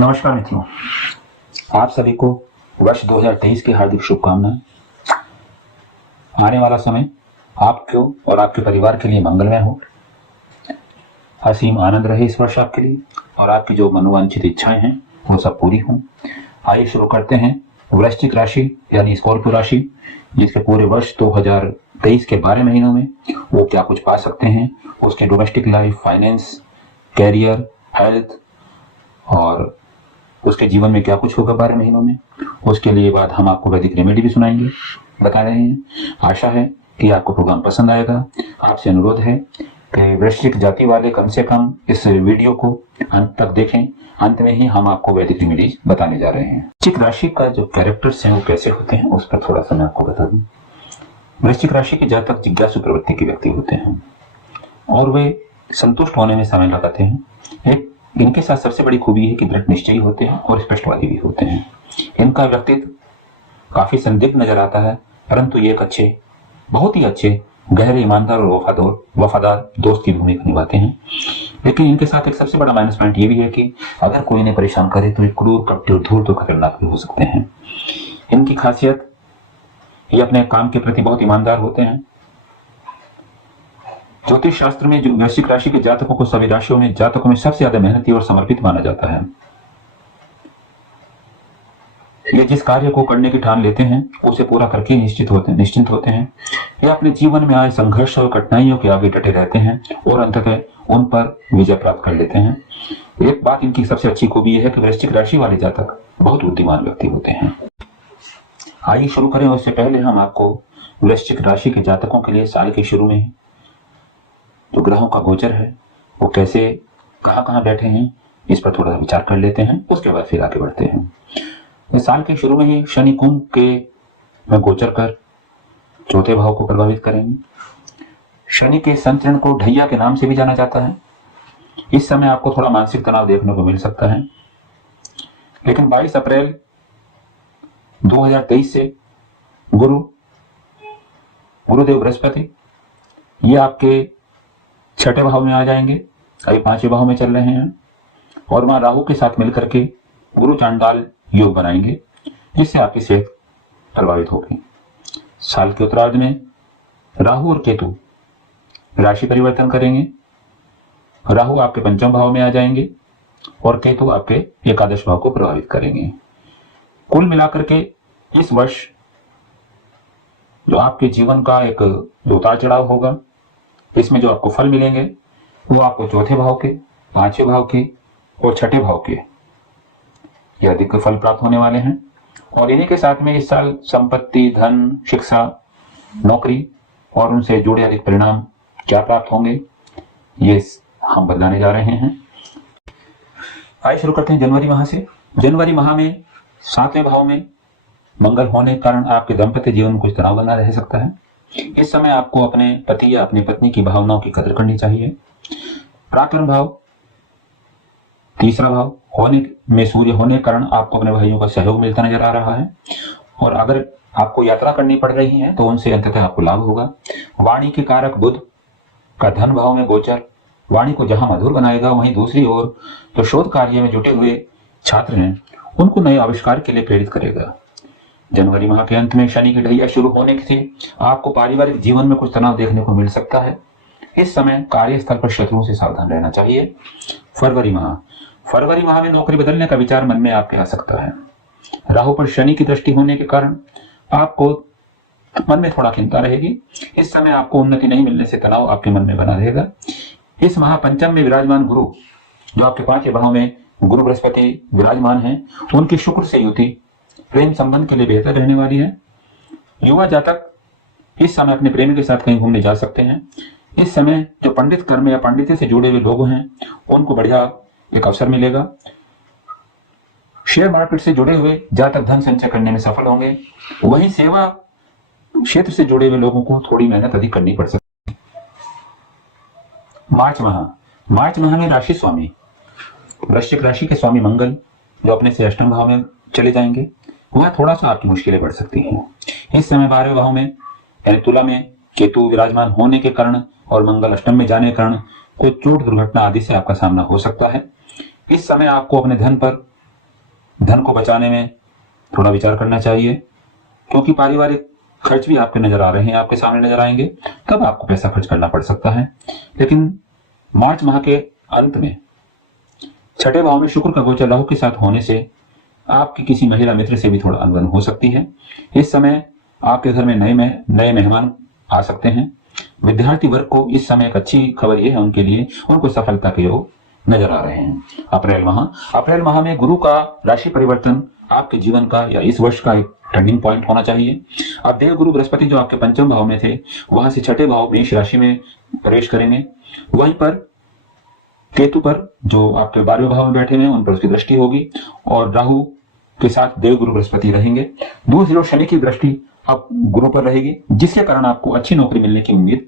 नमस्कार मित्रों, आप सभी को वर्ष 2023 की हार्दिक शुभकामनाएं। आने वाला समय आपको और आपके परिवार के लिए मंगलमय हो। असीम आनंद रहे इस वर्ष आपके लिए और आपकी जो मनोवांछित इच्छाएं हैं वो सब पूरी हों। आइए शुरू करते हैं वृश्चिक राशि यानी स्कॉर्पियो राशि, जिसके पूरे वर्ष 2023 के 12 महीनों में वो क्या कुछ पा सकते हैं, उसके domestic life, finance, career, health और उसके जीवन में क्या कुछ होगा 12 महीनों में। उसके लिए बाद हम आपको वैदिक रेमेडी भी सुनाएंगे, बता रहे हैं। आशा है कि आपको प्रोग्राम पसंद आएगा। आपसे अनुरोध है कि वृश्चिक जाति वाले कम से कम इस वीडियो को अंत तक देखें। अंत में ही हम आपको वैदिक रेमेडी बताने जा रहे हैं। वृश्चिक राशि का जो कैरेक्टर्स हैं वो कैसे होते हैं उस पर थोड़ा सा मैं आपको बता दूं। वृश्चिक राशि के जातक जिज्ञासु प्रवृत्ति के व्यक्ति होते हैं और वे संतुष्ट होने में समय लगाते हैं। इनके साथ सबसे बड़ी खूबी है कि दृढ़ निश्चयी होते हैं और स्पष्टवादी भी होते हैं। इनका व्यक्तित्व काफी संदिग्ध नजर आता है, परंतु ये एक अच्छे, बहुत ही अच्छे, गहरे, ईमानदार और वफादार दोस्त की भूमिका निभाते हैं। लेकिन इनके साथ एक सबसे बड़ा माइनस पॉइंट ये भी है कि अगर कोई इन्हें परेशान करे तो ये क्रूर, कपटी और धूर्त तो खतरनाक भी हो सकते हैं। इनकी खासियत, ये अपने काम के प्रति बहुत ईमानदार होते हैं। ज्योतिष शास्त्र में जो वृश्चिक राशि के जातकों को सभी राशियों में जातकों में सबसे ज्यादा मेहनती और समर्पित माना जाता है। ये जिस कार्य को करने की ठान लेते हैं उसे पूरा करके निश्चिंत होते हैं। ये अपने जीवन में आए संघर्ष और कठिनाइयों के आगे डटे रहते हैं और अंततः उन पर विजय प्राप्त कर लेते हैं। एक बात इनकी सबसे अच्छी खूबी है कि वृश्चिक राशि वाले जातक बहुत बुद्धिमान व्यक्ति होते हैं। आइए शुरू करें। उससे पहले हम आपको वृश्चिक राशि के जातकों के लिए साल के शुरू में जो ग्रहों का गोचर है वो कैसे, कहां बैठे हैं, इस पर थोड़ा विचार कर लेते हैं। उसके बाद फिर आगे बढ़ते हैं। इस साल के शुरू में ही शनि कुंभ के में गोचर कर चौथे भाव को प्रभावित करेंगे। शनि के संचरण को ढैया के नाम से भी जाना जाता है। इस समय आपको थोड़ा मानसिक तनाव देखने को मिल सकता है, लेकिन 22 अप्रैल 2023 से गुरुदेव बृहस्पति ये आपके छठे भाव में आ जाएंगे। अभी 5वें भाव में चल रहे हैं और वहां राहु के साथ मिलकर के गुरु चांडाल योग बनाएंगे, जिससे आपकी सेहत प्रभावित होगी। साल के उत्तरार्ध में राहु और केतु राशि परिवर्तन करेंगे। राहु आपके 5वें भाव में आ जाएंगे और केतु आपके एकादश भाव को प्रभावित करेंगे। कुल मिलाकर के इस वर्ष जो आपके जीवन का एक उतार चढ़ाव होगा, इसमें जो आपको फल मिलेंगे वो आपको चौथे भाव के, 5वें भाव के और छठे भाव के ये अधिक फल प्राप्त होने वाले हैं। और इन्हीं के साथ में इस साल संपत्ति, धन, शिक्षा, नौकरी और उनसे जुड़े अधिक परिणाम क्या प्राप्त होंगे ये हम बताने जा रहे हैं। आइए शुरू करते हैं जनवरी माह से। जनवरी माह में 7वें भाव में मंगल होने के कारण आपके दाम्पत्य जीवन में कुछ तनाव बना रह सकता है। इस समय आपको अपने पति या अपनी पत्नी की भावनाओं की कदर करनी चाहिए। पराक्रम भाव, तीसरा भाव होने में सूर्य होने के कारण आपको अपने भाइयों का सहयोग मिलता नजर आ रहा है और अगर आपको यात्रा करनी पड़ रही है तो उनसे अंततः आपको लाभ होगा। वाणी के कारक बुध का धन भाव में गोचर वाणी को जहां मधुर बनाएगा, वहीं दूसरी ओर जो शोध कार्य में जुटे हुए छात्र हैं उनको नए आविष्कार के लिए प्रेरित करेगा। जनवरी माह के अंत में शनि की ढैया शुरू होने से आपको पारिवारिक जीवन में कुछ तनाव देखने को मिल सकता है। इस समय कार्यस्थल पर शत्रुओं से सावधान रहना चाहिए। फरवरी माह में नौकरी बदलने का विचार मन में आपके आ सकता है। राहु पर शनि की दृष्टि होने के कारण आपको मन में थोड़ा चिंता रहेगी। इस समय आपको उन्नति नहीं मिलने से तनाव आपके मन में बना रहेगा। इस माह पंचम में विराजमान गुरु, जो आपके 5वें भाव में गुरु बृहस्पति विराजमान है, उनकी शुक्र से युति प्रेम संबंध के लिए बेहतर रहने वाली है। युवा जातक इस समय अपने प्रेमी के साथ कहीं घूमने जा सकते हैं। इस समय जो पंडित कर्म या पंडित से जुड़े हुए लोग हैं उनको बढ़िया एक अवसर मिलेगा। शेयर मार्केट से जुड़े हुए जातक धन संचय करने में सफल होंगे। वहीं सेवा क्षेत्र से जुड़े हुए लोगों को थोड़ी मेहनत अधिक करनी पड़ सकती है। मार्च माह में राशि स्वामी, वृश्चिक राशि के स्वामी मंगल जो अपने से अष्टम भाव में चले जाएंगे, वह थोड़ा सा आपकी मुश्किलें बढ़ सकती हैं। इस समय 12वें भाव में यानी तुला में केतु विराजमान होने के कारण और मंगल अष्टम में जाने के कारण कोई चोट, दुर्घटना आदि से आपका सामना हो सकता है। इस समय आपको अपने धन पर धन को बचाने में थोड़ा विचार करना चाहिए, क्योंकि पारिवारिक खर्च भी आपके नजर आ रहे हैं, आपके सामने नजर आएंगे, तब आपको पैसा खर्च करना पड़ सकता है। लेकिन मार्च माह के अंत में छठे भाव में शुक्र का गोचर राहु के साथ होने से आपकी किसी महिला मित्र से भी थोड़ा अनबन हो सकती है। इस समय आपके घर में नए मेहमान आ सकते हैं। विद्यार्थी वर्ग को इस समय एक अच्छी खबर यह है, उनके लिए उनको सफलता के योग नजर आ रहे हैं। अप्रैल माह में गुरु का राशि परिवर्तन आपके जीवन का या इस वर्ष का एक टर्निंग पॉइंट होना चाहिए। अब देव गुरु बृहस्पति जो आपके पंचम भाव में थे, वहां से छठे भाव मेष राशि में प्रवेश करेंगे। वहीं पर केतु पर जो आपके 12वें भाव में बैठे हुए हैं, उन पर उसकी दृष्टि होगी और राहु के साथ देव गुरु बृहस्पति रहेंगे। दूसरी ओर शनि की दृष्टि अब गुरु पर रहेगी, जिसके कारण आपको अच्छी नौकरी मिलने की उम्मीद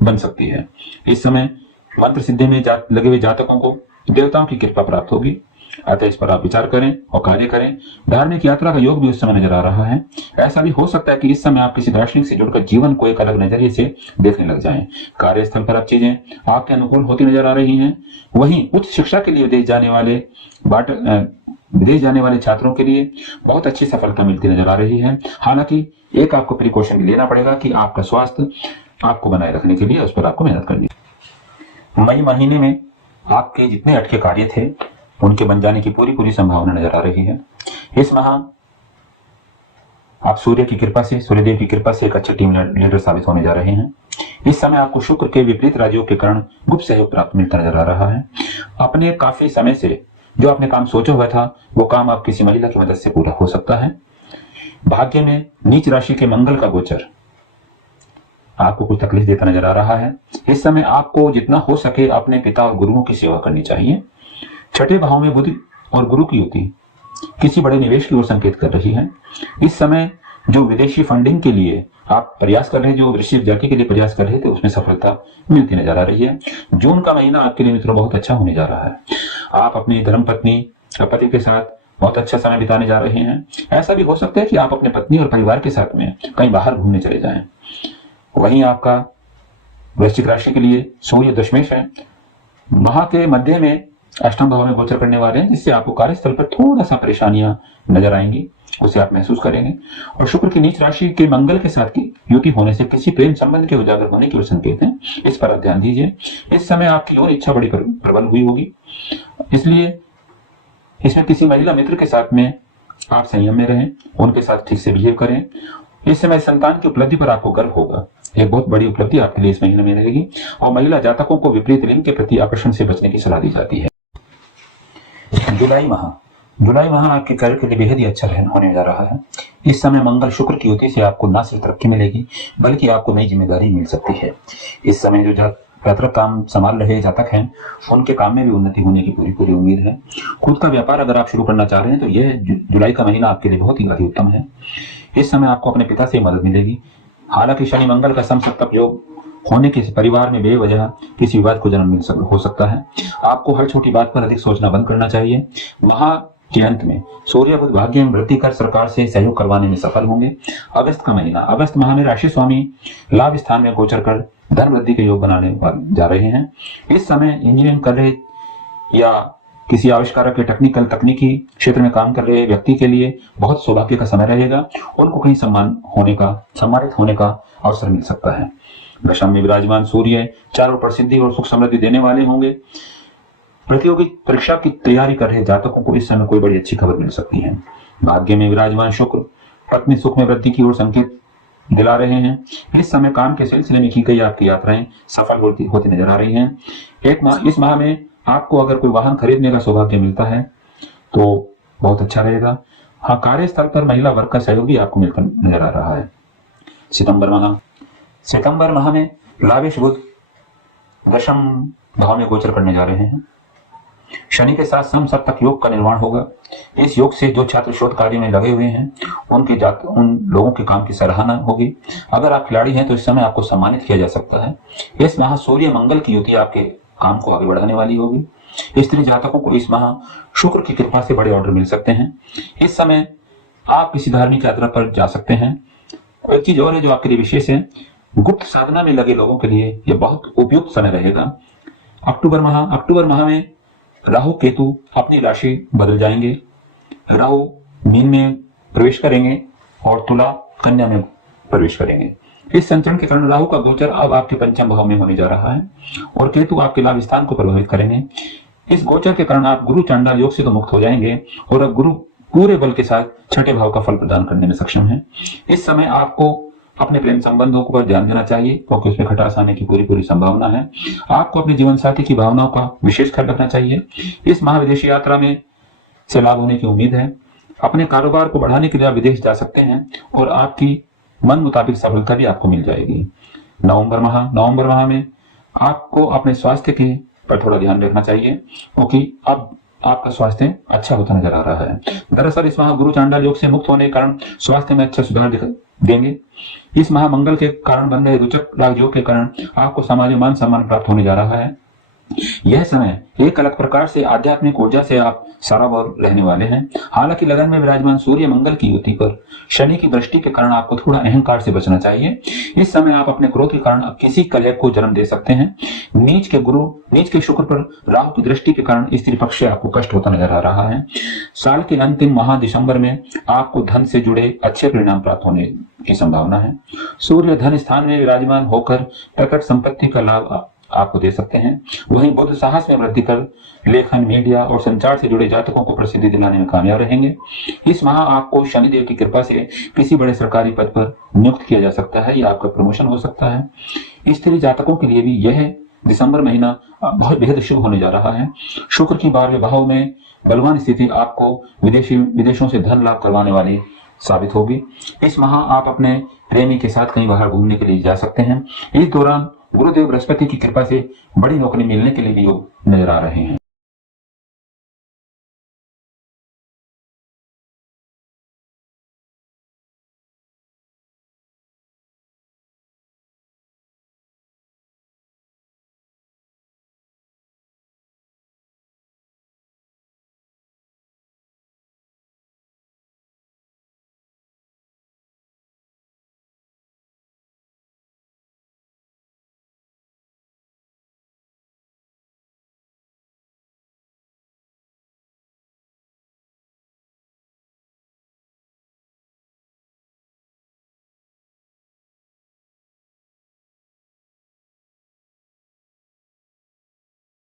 बन सकती है। इस समय मंत्र सिद्धि में लगे हुए जातकों को देवताओं की कृपा प्राप्त होगी, अतः इस पर आप विचार करें और कार्य करें। धार्मिक यात्रा का योग भी उस समय नजर आ रहा है। ऐसा भी हो सकता है कि इस समय आप किसी दार्शनिक से जुड़कर जीवन को एक अलग नजरिए से देखने लग जाएं। कार्यस्थल पर अब चीजें आपके अनुकूल होती नजर आ रही हैं। वहीं उच्च शिक्षा के लिए विदेश जाने वाले छात्रों के लिए बहुत अच्छी सफलता मिलती नजर आ रही है। हालांकि एक आपको प्रिकॉशन लेना पड़ेगा कि आपका स्वास्थ्य आपको बनाए रखने के लिए उस पर आपको मेहनत करनी है। मई महीने में आपके जितने अटके कार्य थे उनके बन जाने की पूरी संभावना नजर आ रही है। इस माह आप सूर्यदेव की कृपा से एक अच्छे टीम लीडर साबित होने जा रहे हैं। इस समय आपको शुक्र के विपरीत राजयोग के कारण गुप्त सहयोग प्राप्त मिलता नजर आ रहा है। अपने काफी समय से जो आपने काम सोचा हुआ था, वो काम आप किसी महिला की मदद से पूरा हो सकता है। भाग्य में नीच राशि के मंगल का गोचर आपको कुछ तकलीफ देता नजर आ रहा है। इस समय आपको जितना हो सके अपने पिता और गुरुओं की सेवा करनी चाहिए। छठे भाव में बुध और गुरु की युति किसी बड़े निवेश की ओर संकेत कर रही है। इस समय जो विदेशी फंडिंग के लिए आप प्रयास कर रहे हैं, जो वृश्चिक जाति के लिए प्रयास कर रहे थे, उसमें सफलता मिलती नजर आ रही है। जून का महीना आपके लिए मित्रों बहुत अच्छा होने जा रहा है। आप अपनी धर्मपत्नी और पति के साथ बहुत अच्छा समय बिताने जा रहे हैं। ऐसा भी हो सकता है कि आप अपने पत्नी और परिवार के साथ में कहीं बाहर घूमने चले जाएं। वहीं आपका वृश्चिक राशि के लिए सूर्य दशमेश है, माह के मध्य में अष्टम भाव में गोचर करने वाले हैं, जिससे आपको कार्यस्थल पर थोड़ा सा परेशानियां नजर आएंगी, उसे आप महसूस करेंगे। और शुक्र की नीच राशि के मंगल के साथ की युति होने से किसी प्रेम संबंध के उजागर होने के संकेत हैं। इस पर आप ध्यान दीजिए। इस समय आपकी और इच्छा बड़ी प्रबल हुई होगी, इसलिए इसमें किसी महिला मित्र के साथ में आप संयम में रहें, उनके साथ ठीक से बिहेव करें। इस समय संतान की उपलब्धि पर आपको गर्व होगा। एक बहुत बड़ी उपलब्धि आपके लिए इस महीने में रहेगी। और महिला जातकों को विपरीत लिंग के प्रति आकर्षण से बचने की सलाह दी जाती है। जुलाई माह आपके कार्य के लिए बेहद ही अच्छा होने जा रहा है। इस समय मंगल शुक्र की युति से आपको न सिर्फ तरक्की मिलेगी, बल्कि आपको नई जिम्मेदारी मिल सकती है। इस समय जो पैतृक काम संभाल रहे जातक हैं, उनके काम में भी उन्नति होने की पूरी उम्मीद है। खुद का व्यापार अगर आप शुरू करना चाह रहे हैं तो यह जुलाई का महीना आपके लिए बहुत ही अति उत्तम है। इस समय आपको अपने पिता से मदद मिलेगी। हालांकि शनि मंगल का समसप्तक योग होने के परिवार में बेवजह किसी विवाद को जन्म हो सकता है। आपको हर छोटी बात पर अधिक सोचना बंद करना चाहिए। माह के अंत में सूर्य बुध भाग्य में वृद्धि कर सरकार से सहयोग करवाने में सफल होंगे। अगस्त माह में राशि स्वामी लाभ स्थान में गोचर कर धन वृद्धि के योग बनाने जा रहे हैं। इस समय इंजीनियरिंग कर रहे या किसी आविष्कारक के तकनीकी क्षेत्र में काम कर रहे व्यक्ति के लिए बहुत सौभाग्य का समय रहेगा। उनको कहीं सम्मानित होने का अवसर मिल सकता है। दशम में विराजमान सूर्य चारों प्रसिद्धि और सुख समृद्धि देने वाले होंगे। प्रतियोगी परीक्षा की तैयारी कर रहे जातकों को इस समय कोई बड़ी अच्छी खबर मिल सकती है। भाग्य में विराजमान शुक्र पत्नी सुख में वृद्धि की ओर संकेत दिला रहे हैं। इस समय काम के सिलसिले में की गई आपकी यात्राएं सफल होती नजर आ रही हैं। इस माह में आपको अगर कोई वाहन खरीदने का सौभाग्य मिलता है तो बहुत अच्छा रहेगा। हाँ, कार्यस्थल पर महिला वर्ग का सहयोग भी आपको मिलकर नजर आ रहा है। सितंबर माह में लावेश बुध दशम भाव में गोचर करने जा रहे हैं। शनि के साथ समसप्तक योग का निर्माण होगा। इस योग से जो छात्र शोध कार्य में लगे हुए हैं उन लोगों के काम की सराहना होगी। अगर आप खिलाड़ी हैं तो इस समय आपको सम्मानित किया जा सकता है। इस माह सूर्य मंगल की युति आपके काम को आगे बढ़ाने वाली होगी। स्त्री जातकों को इस माह शुक्र की कृपा से बड़े ऑर्डर मिल सकते हैं। इस समय आप किसी धार्मिक यात्रा पर जा सकते हैं। एक चीज और है जो आपके लिए विशेष है, गुप्त साधना में लगे लोगों के लिए यह बहुत उपयुक्त समय रहेगा। अक्टूबर माह में राहु केतु अपनी राशि बदल जाएंगे। राहु मीन में प्रवेश करेंगे और तुला कन्या में प्रवेश करेंगे। इस संचरण के कारण राहु का गोचर अब आपके पंचम भाव में होने जा रहा है और केतु आपके लाभ स्थान को प्रभावित करेंगे। इस गोचर के कारण आप गुरु चांडाल योग से तो मुक्त हो जाएंगे और अब गुरु पूरे बल के साथ छठे भाव का फल प्रदान करने में सक्षम है। इस समय आपको अपने प्रेम संबंधों पर ध्यान देना चाहिए क्योंकि उसमें खटास आने की पूरी संभावना है। आपको अपने जीवन साथी की भावनाओं का विशेष ख्याल रखना चाहिए। इस महाविदेशी यात्रा में से लाभ होने की उम्मीद है। अपने कारोबार को बढ़ाने के लिए आप विदेश जा सकते हैं और आपकी मन मुताबिक सफलता भी आपको मिल जाएगी। नवंबर माह में आपको अपने स्वास्थ्य के पर थोड़ा ध्यान रखना चाहिए क्योंकि अब आपका स्वास्थ्य अच्छा होता नजर आ रहा है। दरअसल इस माह गुरु चांडाल योग से मुक्त होने के कारण स्वास्थ्य में अच्छा सुधार देंगे। इस माह मंगल के कारण बन रहे रुचक राजयोग के कारण आपको समाज में मान सम्मान प्राप्त होने जा रहा है। यह समय एक अलग प्रकार से आध्यात्मिक ऊर्जा से आप सराबोर रहने वाले हैं। हालांकि लगन में विराजमान सूर्य मंगल की युति पर शनि की दृष्टि के कारण आपको थोड़ा अहंकार से बचना चाहिए। इस समय आप अपने क्रोध के कारण किसी कलह को जन्म दे सकते हैं। नीच के शुक्र पर राहु की दृष्टि के कारण स्त्री पक्ष से आपको कष्ट होता नजर आ रहा है। साल के अंतिम माह दिसंबर में आपको धन से जुड़े अच्छे परिणाम प्राप्त होने की संभावना है। सूर्य धन स्थान में विराजमान होकर प्रकट संपत्ति का लाभ आपको दे सकते हैं। वहीं बुध साहस में वृद्धि कर लेखन, मीडिया और संचार से जुड़े जातकों को प्रसिद्धि दिलाने में कामयाब रहेंगे। इस माह आपको शनिदेव की कृपा से किसी बड़े सरकारी पद पर नियुक्त किया जा सकता है या आपका प्रमोशन हो सकता है। स्त्री जातकों के लिए भी यह दिसंबर महीना बहुत बेहद शुभ होने जा रहा है। शुक्र की 12वें भाव में बलवान स्थिति आपको विदेशों से धन लाभ करवाने वाली साबित होगी। इस माह आप अपने प्रेमी के साथ कहीं बाहर घूमने के लिए जा सकते हैं। इस दौरान गुरुदेव बृहस्पति की कृपा से बड़ी नौकरी मिलने के लिए भी योग नजर आ रहे हैं।